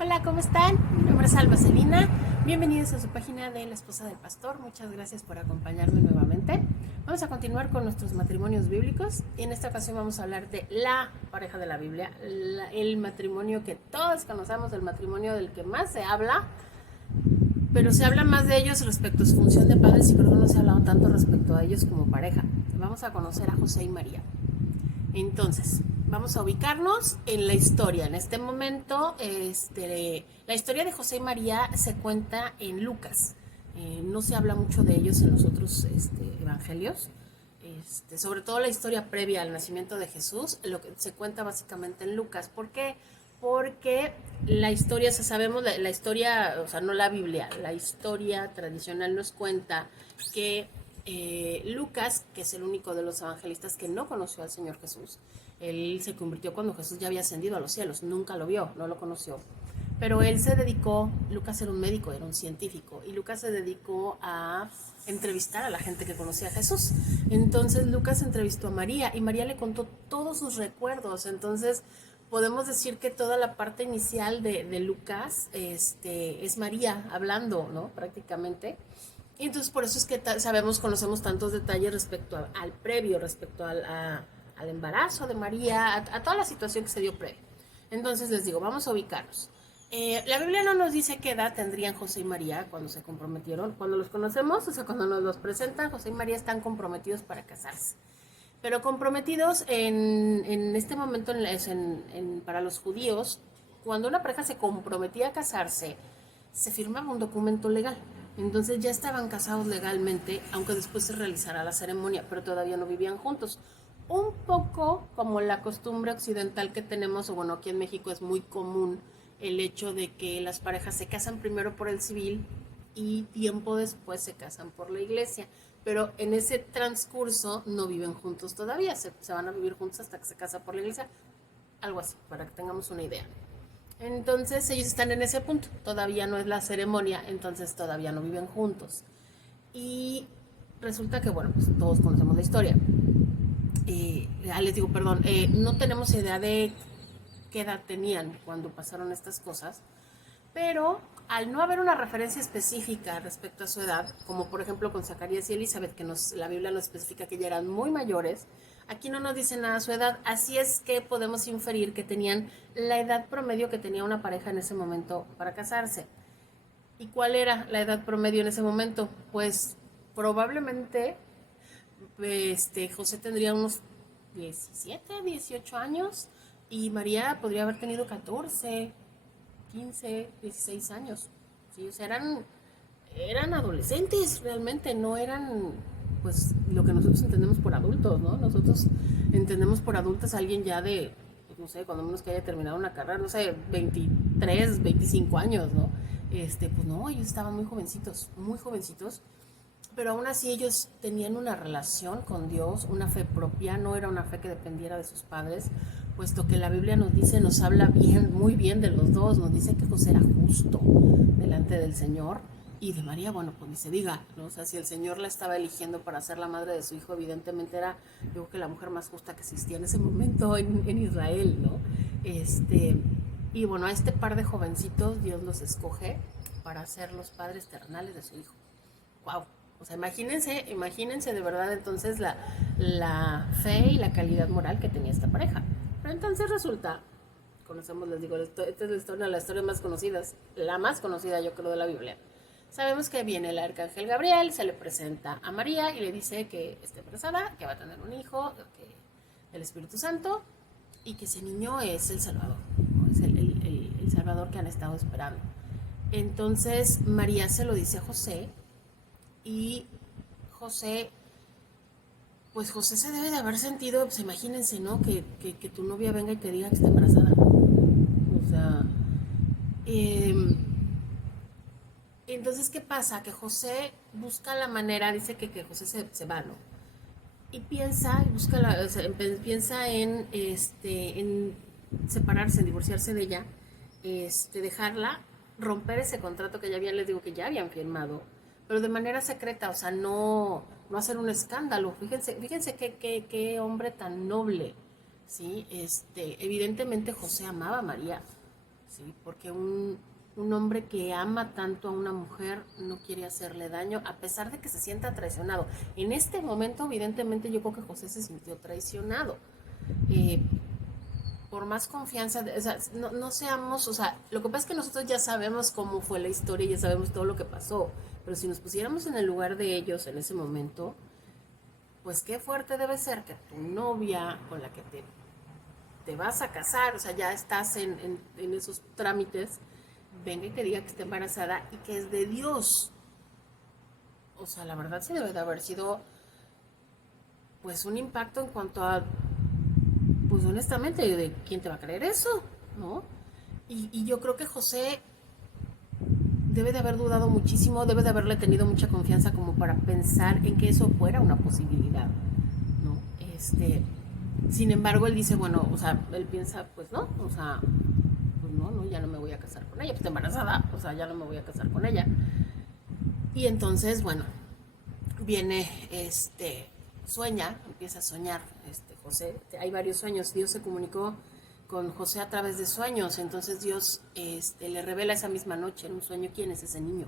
Hola, ¿cómo están? Mi nombre es Alba Celina. Bienvenidos a su página de La Esposa del Pastor. Muchas gracias por acompañarme nuevamente. Vamos a continuar con nuestros matrimonios bíblicos y en esta ocasión vamos a hablar de la pareja de la Biblia, el matrimonio que todos conocemos, el matrimonio del que más se habla, pero se habla más de ellos respecto a su función de padres y creo que no se ha hablado tanto respecto a ellos como pareja. Vamos a conocer a José y María. Entonces, vamos a ubicarnos en la historia. En este momento, la historia de José y María se cuenta en Lucas. No se habla mucho de ellos en los otros evangelios. Sobre todo la historia previa al nacimiento de Jesús, lo que se cuenta básicamente en Lucas. ¿Por qué? Porque la historia, sabemos, la historia, o sea, no la Biblia, la historia tradicional nos cuenta que Lucas, que es el único de los evangelistas que no conoció al Señor Jesús, él se convirtió cuando Jesús ya había ascendido a los cielos, nunca lo vio, no lo conoció. Pero él se dedicó, Lucas era un médico, era un científico, y Lucas se dedicó a entrevistar a la gente que conocía a Jesús. Entonces Lucas entrevistó a María y María le contó todos sus recuerdos. Entonces podemos decir que toda la parte inicial de Lucas es María hablando, ¿no? Prácticamente. Y entonces por eso es que conocemos tantos detalles respecto al previo, respecto al embarazo de María, a toda la situación que se dio previo. Entonces les digo, vamos a ubicarnos. La Biblia no nos dice qué edad tendrían José y María cuando se comprometieron. Cuando los conocemos, o sea, cuando nos los presentan, José y María están comprometidos para casarse. Pero comprometidos en este momento para los judíos, cuando una pareja se comprometía a casarse, se firmaba un documento legal. Entonces ya estaban casados legalmente, aunque después se realizara la ceremonia, pero todavía no vivían juntos. Un poco como la costumbre occidental que tenemos, o bueno, aquí en México es muy común el hecho de que las parejas se casan primero por el civil y tiempo después se casan por la iglesia. Pero en ese transcurso no viven juntos todavía, se van a vivir juntos hasta que se casa por la iglesia, algo así, para que tengamos una idea. Entonces ellos están en ese punto, todavía no es la ceremonia, entonces todavía no viven juntos. Y resulta que, bueno, pues todos conocemos la historia. Les digo, perdón, no tenemos idea de qué edad tenían cuando pasaron estas cosas, pero al no haber una referencia específica respecto a su edad, como por ejemplo con Zacarías y Elizabeth, que la Biblia nos especifica que ya eran muy mayores, aquí no nos dice nada su edad, así es que podemos inferir que tenían la edad promedio que tenía una pareja en ese momento para casarse. ¿Y cuál era la edad promedio en ese momento? Pues probablemente José tendría unos 17, 18 años y María podría haber tenido 14, 15, 16 años. ¿Sí? O sea, eran adolescentes realmente, no eran pues lo que nosotros entendemos por adultos, ¿no? Nosotros entendemos por adultos a alguien ya de, pues, no sé, cuando menos que haya terminado una carrera, no sé, 23, 25 años, ¿no? Pues no, ellos estaban muy jovencitos, pero aún así ellos tenían una relación con Dios, una fe propia, no era una fe que dependiera de sus padres, puesto que la Biblia nos dice, nos habla bien, muy bien de los dos, nos dice que José era justo delante del Señor, y de María, bueno, pues ni se diga, ¿no? O sea, si el Señor la estaba eligiendo para ser la madre de su hijo, evidentemente era, yo creo que la mujer más justa que existía en ese momento en Israel, ¿no? Y bueno, a este par de jovencitos Dios los escoge para ser los padres terrenales de su hijo. Wow. O sea, imagínense de verdad entonces la fe y la calidad moral que tenía esta pareja. Pero entonces resulta, conocemos, les digo, esta es la historia más conocida, la más conocida yo creo de la Biblia. Sabemos que viene el arcángel Gabriel, se le presenta a María y le dice que está embarazada, que va a tener un hijo, del Espíritu Santo, y que ese niño es el Salvador, ¿no? Es el Salvador que han estado esperando. Entonces María se lo dice a José, y José, pues José se debe de haber sentido, pues imagínense, ¿no? Que tu novia venga y te diga que está embarazada. O sea, eh, entonces, ¿qué pasa? Que José busca la manera, dice que José se va, ¿no? Y piensa, o sea, piensa en separarse, en divorciarse de ella, dejarla, romper ese contrato que ya habían, les digo que ya habían firmado, pero de manera secreta, o sea, no hacer un escándalo. Fíjense qué hombre tan noble, ¿sí? Evidentemente José amaba a María, ¿sí? Porque un hombre que ama tanto a una mujer no quiere hacerle daño, a pesar de que se sienta traicionado. En este momento, evidentemente, yo creo que José se sintió traicionado. Eh, por más confianza, o sea, no seamos, o sea, lo que pasa es que nosotros ya sabemos cómo fue la historia, ya sabemos todo lo que pasó, pero si nos pusiéramos en el lugar de ellos en ese momento, pues qué fuerte debe ser que tu novia con la que te vas a casar, o sea, ya estás en esos trámites, venga y te diga que está embarazada y que es de Dios. O sea, la verdad sí debe de haber sido, pues, un impacto en cuanto a, pues, honestamente, de quién te va a creer eso, ¿no? Y yo creo que José debe de haber dudado muchísimo, debe de haberle tenido mucha confianza como para pensar en que eso fuera una posibilidad, ¿no? Sin embargo, él dice, bueno, o sea, él piensa, pues no, o sea, pues no, ya no me voy a casar con ella, pues está embarazada, o sea, ya no me voy a casar con ella. Y entonces, bueno, viene, sueña, empieza a soñar, José, hay varios sueños, Dios se comunicó con José a través de sueños, entonces Dios, le revela esa misma noche en un sueño quién es ese niño.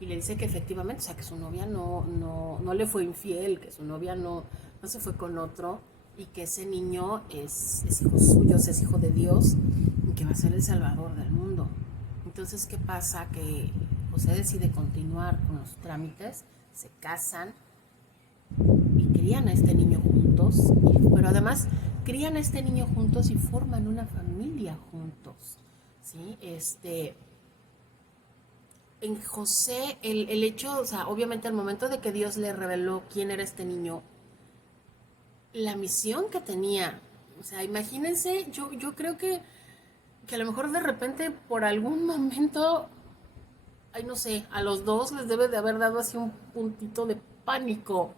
Y le dice que efectivamente, o sea, que su novia no le fue infiel, que su novia no se fue con otro, y que ese niño es hijo suyo, es hijo de Dios, y que va a ser el salvador del mundo. Entonces, ¿qué pasa? Que José decide continuar con los trámites, se casan y crían a este niño juntos, pero además crían a este niño juntos y forman una familia juntos, ¿sí? En José, el hecho, o sea, obviamente al momento de que Dios le reveló quién era este niño, la misión que tenía, o sea, imagínense, yo creo que a lo mejor de repente por algún momento, ay no sé, a los dos les debe de haber dado así un puntito de pánico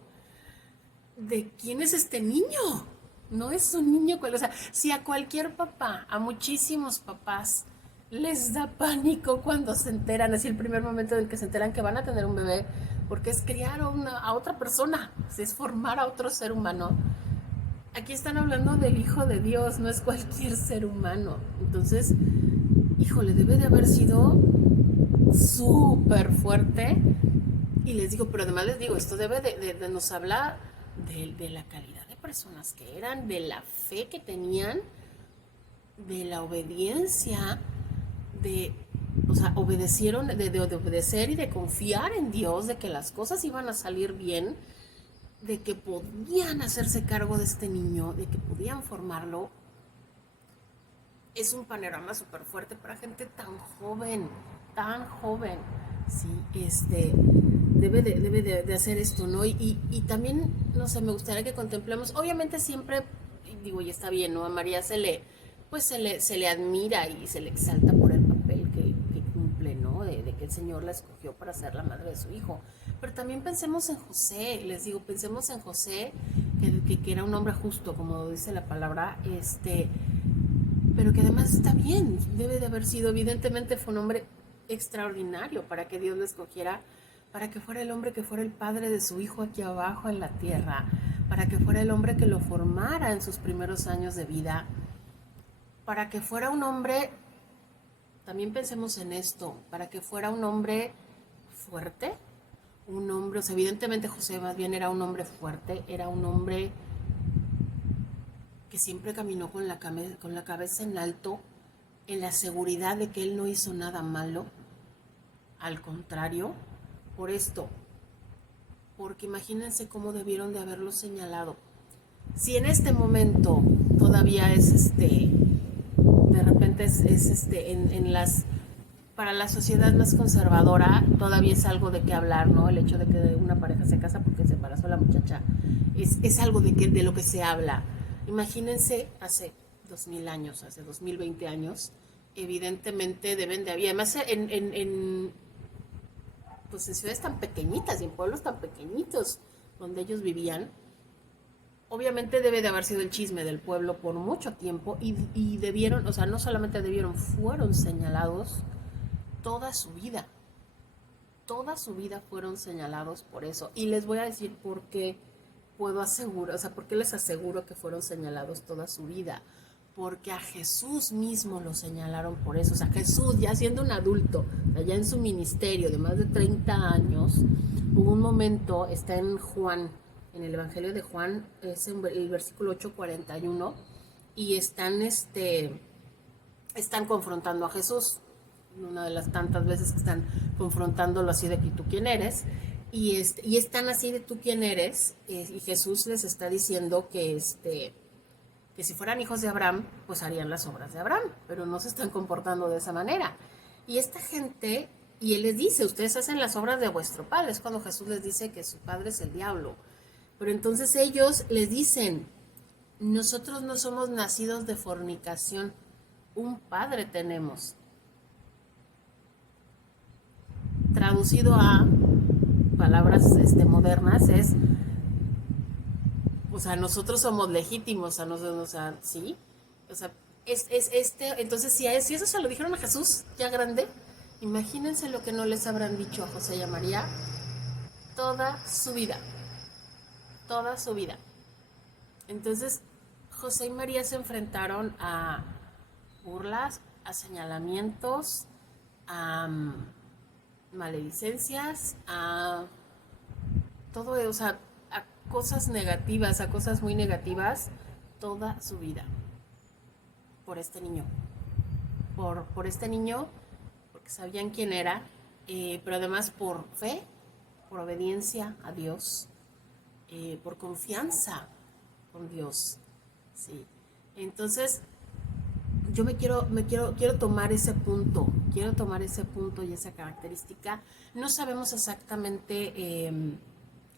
de quién es este niño. No es un niño, o sea, si a cualquier papá, a muchísimos papás, les da pánico cuando se enteran, es el primer momento en el que se enteran que van a tener un bebé, porque es criar a otra persona, es formar a otro ser humano. Aquí están hablando del Hijo de Dios, no es cualquier ser humano. Entonces, híjole, debe de haber sido súper fuerte. Y les digo, pero además les digo, esto debe de nos habla de la calidad de personas que eran, de la fe que tenían, de la obediencia, de, o sea, obedecieron, de obedecer y de confiar en Dios, de que las cosas iban a salir bien, de que podían hacerse cargo de este niño, de que podían formarlo. Es un panorama súper fuerte para gente tan joven, ¿sí? Debe de hacer esto, ¿no? Y también, no sé, me gustaría que contemplemos, obviamente siempre, digo, y está bien, ¿no? A María pues se le admira y se le exalta por el papel que cumple, ¿no? De que el Señor la escogió para ser la madre de su hijo. Pero también pensemos en José, les digo, pensemos en José, que era un hombre justo, como dice la palabra, pero que además está bien, debe de haber sido, evidentemente fue un hombre extraordinario para que Dios lo escogiera, para que fuera el hombre que fuera el padre de su hijo aquí abajo en la tierra, para que fuera el hombre que lo formara en sus primeros años de vida, para que fuera un hombre, también pensemos en esto, para que fuera un hombre fuerte, un hombre, o sea, evidentemente José más bien era un hombre fuerte, era un hombre que siempre caminó con la cabeza en alto, en la seguridad de que él no hizo nada malo, al contrario, por esto, porque imagínense cómo debieron de haberlo señalado. Si en este momento todavía de repente en las, para la sociedad más conservadora, todavía es algo de qué hablar, ¿no? El hecho de que una pareja se casa porque se embarazó la muchacha, es algo de lo que se habla. Imagínense hace 2000 años, hace 2020 años, evidentemente deben de haber, además pues en ciudades tan pequeñitas y en pueblos tan pequeñitos donde ellos vivían, obviamente debe de haber sido el chisme del pueblo por mucho tiempo y debieron, o sea, no solamente debieron, fueron señalados toda su vida fueron señalados por eso. Y les voy a decir por qué puedo asegurar, o sea, por qué les aseguro que fueron señalados toda su vida. porque a Jesús mismo lo señalaron por eso. O sea, Jesús ya siendo un adulto, ya en su ministerio de más de 30 años, hubo un momento, está en Juan, en el Evangelio de Juan, es en el versículo 8:41, y están confrontando a Jesús. Una de las tantas veces que están confrontándolo así de que tú quién eres. Y están así de tú quién eres, y Jesús les está diciendo que si fueran hijos de Abraham, pues harían las obras de Abraham, pero no se están comportando de esa manera. Y esta gente, y él les dice, ustedes hacen las obras de vuestro padre, es cuando Jesús les dice que su padre es el diablo. Pero entonces ellos les dicen, nosotros no somos nacidos de fornicación, un padre tenemos. Traducido a palabras modernas es, o sea, nosotros somos legítimos, o sea, sí, o sea, entonces si eso se lo dijeron a Jesús, ya grande, imagínense lo que no les habrán dicho a José y a María toda su vida, toda su vida. Entonces, José y María se enfrentaron a burlas, a señalamientos, a maledicencias, a todo, o sea, a cosas negativas, a cosas muy negativas, toda su vida. Por este niño. Por este niño, porque sabían quién era, pero además por fe, por obediencia a Dios, por confianza con Dios. Sí. Entonces, yo quiero tomar ese punto, y esa característica. No sabemos exactamente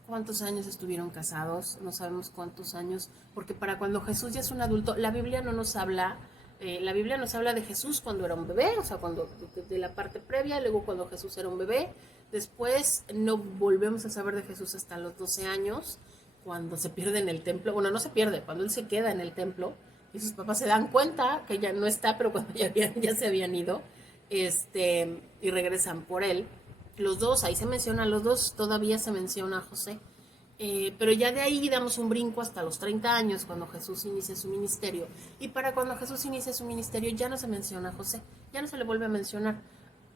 cuántos años estuvieron casados, no sabemos cuántos años, porque para cuando Jesús ya es un adulto, la Biblia no nos habla, la Biblia nos habla de Jesús cuando era un bebé, o sea, cuando de la parte previa, luego cuando Jesús era un bebé, después no volvemos a saber de Jesús hasta los 12 años, cuando se pierde en el templo, bueno, no se pierde, cuando él se queda en el templo, y sus papás se dan cuenta que ya no está, pero cuando ya se habían ido, y regresan por él. Los dos, ahí se mencionan los dos, todavía se menciona a José, pero ya de ahí damos un brinco hasta los 30 años, cuando Jesús inicia su ministerio, y para cuando Jesús inicia su ministerio ya no se menciona a José, ya no se le vuelve a mencionar.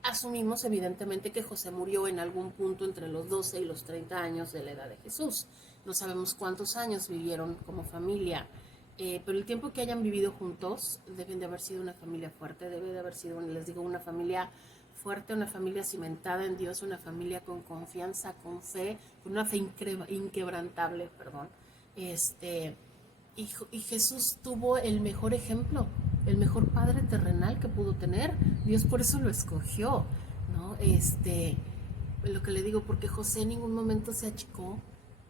Asumimos evidentemente que José murió en algún punto entre los 12 y los 30 años de la edad de Jesús. No sabemos cuántos años vivieron como familia, pero el tiempo que hayan vivido juntos deben de haber sido una familia fuerte, debe de haber sido, les digo, una familia fuerte, una familia cimentada en Dios, una familia con confianza, con fe, con una fe inquebrantable, perdón. Y Jesús tuvo el mejor ejemplo, el mejor padre terrenal que pudo tener. Dios por eso lo escogió, ¿no? Lo que le digo, porque José en ningún momento se achicó,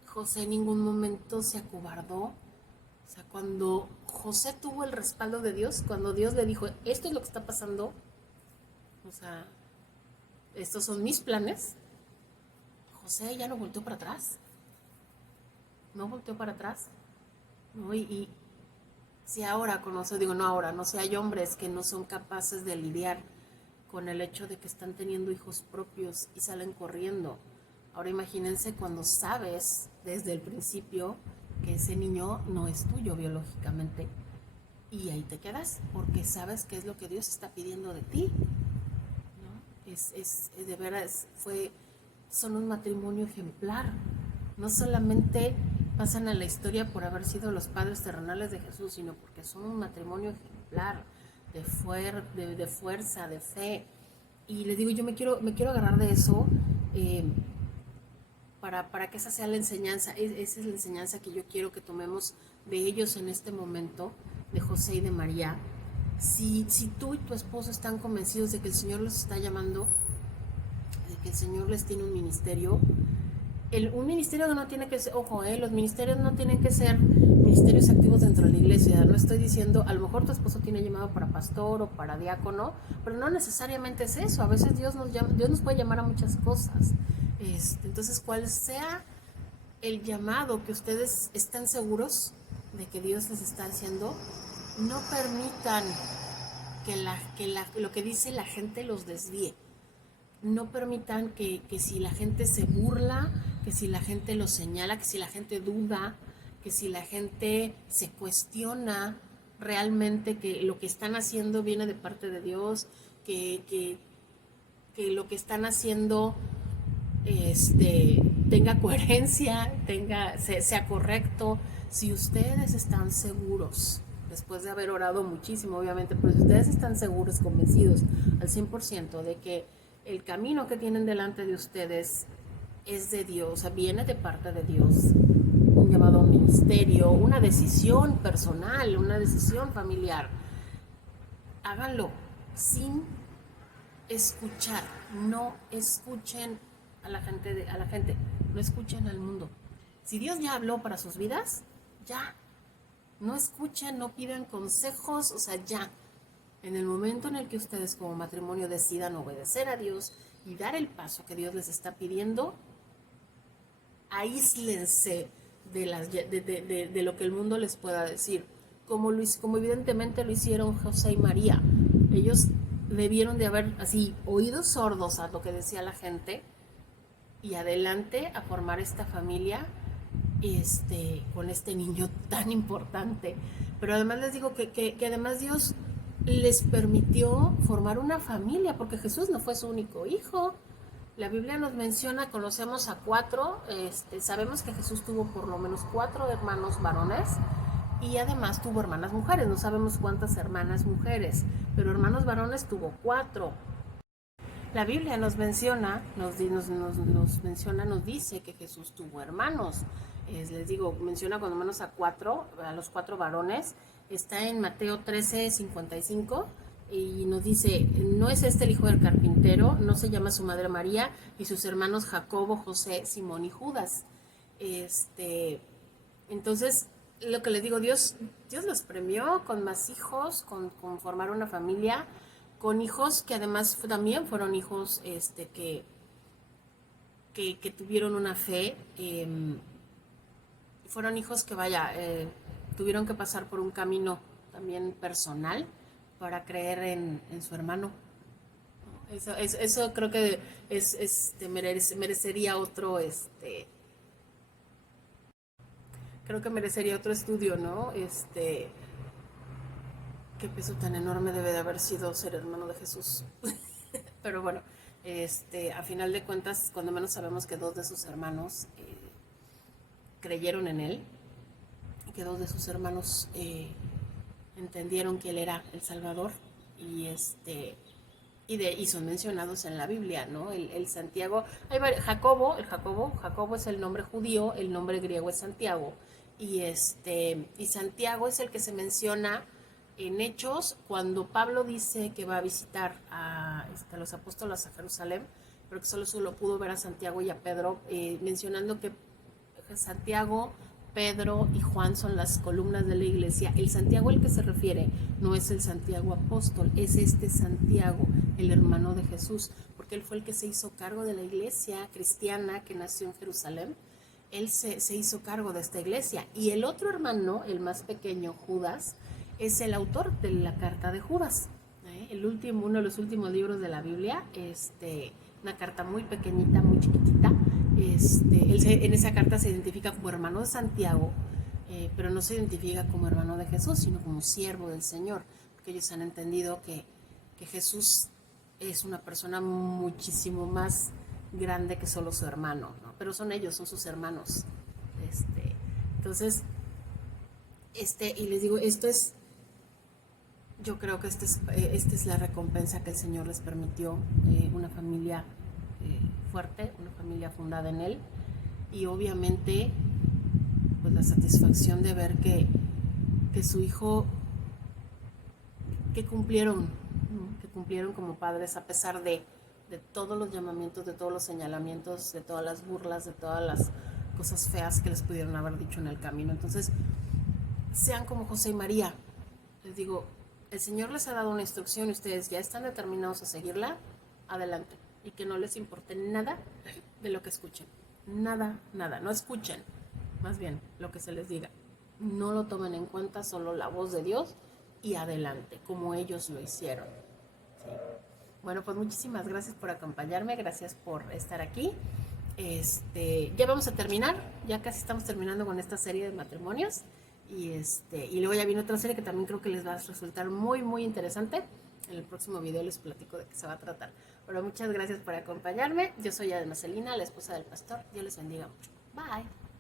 José en ningún momento se acobardó. O sea, cuando José tuvo el respaldo de Dios, cuando Dios le dijo, esto es lo que está pasando, o sea, estos son mis planes, José ya no volteó para atrás. No volteó para atrás. ¿No? Y si ahora conoce, digo, no ahora, no sé, hay hombres que no son capaces de lidiar con el hecho de que están teniendo hijos propios y salen corriendo. Ahora imagínense cuando sabes desde el principio que ese niño no es tuyo biológicamente y ahí te quedas porque sabes qué es lo que Dios está pidiendo de ti, ¿no? De veras, son un matrimonio ejemplar. No solamente pasan a la historia por haber sido los padres terrenales de Jesús, sino porque son un matrimonio ejemplar, de fuerza, de fe. Y les digo, yo me quiero agarrar de eso para que esa sea la enseñanza. Esa es la enseñanza que yo quiero que tomemos de ellos en este momento, de José y de María. Si tú y tu esposo están convencidos de que el Señor los está llamando, de que el Señor les tiene un ministerio, un ministerio no tiene que ser, ojo, los ministerios no tienen que ser ministerios activos dentro de la iglesia. No estoy diciendo, a lo mejor tu esposo tiene llamado para pastor o para diácono, pero no necesariamente es eso. A veces Dios nos puede llamar a muchas cosas. Entonces, cual sea el llamado que ustedes están seguros de que Dios les está haciendo, no permitan que lo que dice la gente los desvíe. No permitan que si la gente se burla, que si la gente los señala, que si la gente duda, que si la gente se cuestiona, realmente que lo que están haciendo viene de parte de Dios, que lo que están haciendo tenga coherencia, sea correcto. Si ustedes están seguros, después de haber orado muchísimo, obviamente, pero si ustedes están seguros, convencidos al 100% de que el camino que tienen delante de ustedes es de Dios, o sea, viene de parte de Dios, un llamado a un ministerio, una decisión personal, una decisión familiar, háganlo sin escuchar. No escuchen a la gente, no escuchen al mundo. Si Dios ya habló para sus vidas, ya. No escuchen, no pidan consejos, o sea, ya. En el momento en el que ustedes como matrimonio decidan obedecer a Dios y dar el paso que Dios les está pidiendo, aíslense de lo que el mundo les pueda decir, como evidentemente lo hicieron José y María. Ellos debieron de haber así oídos sordos a lo que decía la gente y adelante a formar esta familia con este niño tan importante. Pero además les digo que además Dios les permitió formar una familia, porque Jesús no fue su único hijo. La Biblia nos menciona, conocemos a 4, sabemos que Jesús tuvo por lo menos 4 hermanos varones y además tuvo hermanas mujeres. No sabemos cuántas hermanas mujeres, pero hermanos varones tuvo 4. La Biblia nos menciona, nos dice que Jesús tuvo hermanos. Les digo, menciona cuando menos a los 4 varones. Está en Mateo 13:55 y nos dice, no es este el hijo del carpintero, no se llama su madre María y sus hermanos Jacobo, José, Simón y Judas. Entonces, lo que les digo, Dios los premió con más hijos, con formar una familia, con hijos que además también fueron hijos que tuvieron una fe, fueron hijos que tuvieron que pasar por un camino también personal para creer en su hermano. Eso creo que merecería otro creo que merecería otro estudio, ¿no? Qué peso tan enorme debe de haber sido ser hermano de Jesús. Pero bueno, a final de cuentas, cuando menos sabemos que 2 de sus hermanos creyeron en él, y que 2 de sus hermanos entendieron que él era el Salvador, y son mencionados en la Biblia, ¿no? El Santiago, Jacobo es el nombre judío, el nombre griego es Santiago, y Santiago es el que se menciona en Hechos cuando Pablo dice que va a visitar a los apóstoles a Jerusalén, pero que solo pudo ver a Santiago y a Pedro, mencionando que Santiago, Pedro y Juan son las columnas de la iglesia. El Santiago al que se refiere no es el Santiago apóstol, es Santiago, el hermano de Jesús, porque él fue el que se hizo cargo de la iglesia cristiana que nació en Jerusalén. Él se hizo cargo de esta iglesia. Y el otro hermano, el más pequeño, Judas, es el autor de la carta de Judas, uno de los últimos libros de la Biblia, una carta muy pequeñita, muy chiquitita. En esa carta se identifica como hermano de Santiago, pero no se identifica como hermano de Jesús, sino como siervo del Señor, porque ellos han entendido que Jesús es una persona muchísimo más grande que solo su hermano, ¿no? Pero son sus hermanos. Entonces, y les digo, yo creo que esta es la recompensa que el Señor les permitió, una familia fuerte, una familia fundada en Él, y obviamente pues la satisfacción de ver que su hijo, que cumplieron como padres a pesar de todos los llamamientos, de todos los señalamientos, de todas las burlas, de todas las cosas feas que les pudieron haber dicho en el camino. Entonces, sean como José y María. Les digo, el Señor les ha dado una instrucción y ustedes ya están determinados a seguirla, adelante. Y que no les importe nada de lo que escuchen. Nada. No escuchen, más bien, lo que se les diga. No lo tomen en cuenta, solo la voz de Dios y adelante, como ellos lo hicieron. ¿Sí? Bueno, pues muchísimas gracias por acompañarme, gracias por estar aquí. Ya vamos a terminar, ya casi estamos terminando con esta serie de matrimonios. y luego ya viene otra serie que también creo que les va a resultar muy, muy interesante. En el próximo video les platico de qué se va a tratar. Pero muchas gracias por acompañarme. Yo soy Adema Celina, la esposa del pastor. Dios les bendiga mucho. Bye.